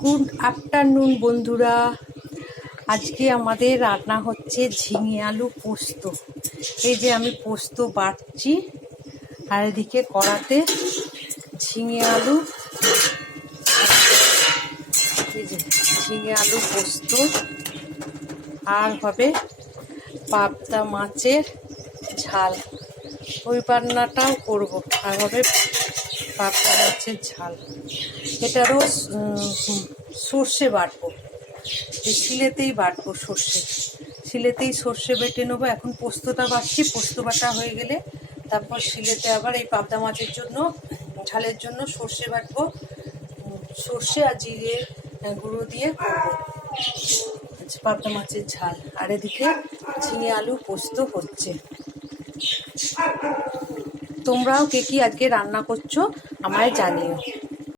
Good afternoon বন্ধুরা। আজকে আমাদের রান্না হচ্ছে ঝিঙে আলু পোস্ত। এই যে আমি পোস্ত বাটছি, আর এদিকে কড়াতে ঝিঙে আলু, এই যে ঝিঙে আলু পোস্ত, আর হবে পাবদা মাছের ঝাল। ওই রান্নাটাও করবো, আর হবে পাবদা মাছের ঝাল। এটারও সর্ষে বাটবো, শিলেতেই বাটবো, শিলেতেই সর্ষে বেটে নেবো। এখন পোস্তটা বাটছি, পোস্ত বাটা হয়ে গেলে তারপর শিলেতে আবার এই পাবদা মাছের জন্য, ঝালের জন্য সর্ষে বাটবো। সর্ষে আর জিরে গুঁড়ো দিয়ে করবো পাবদা মাছের ঝাল। আর এদিকে ঝিঙে আলু পোস্ত হচ্ছে। তোমরাও কে কি আজকে রান্না করছো আমায় জানিও।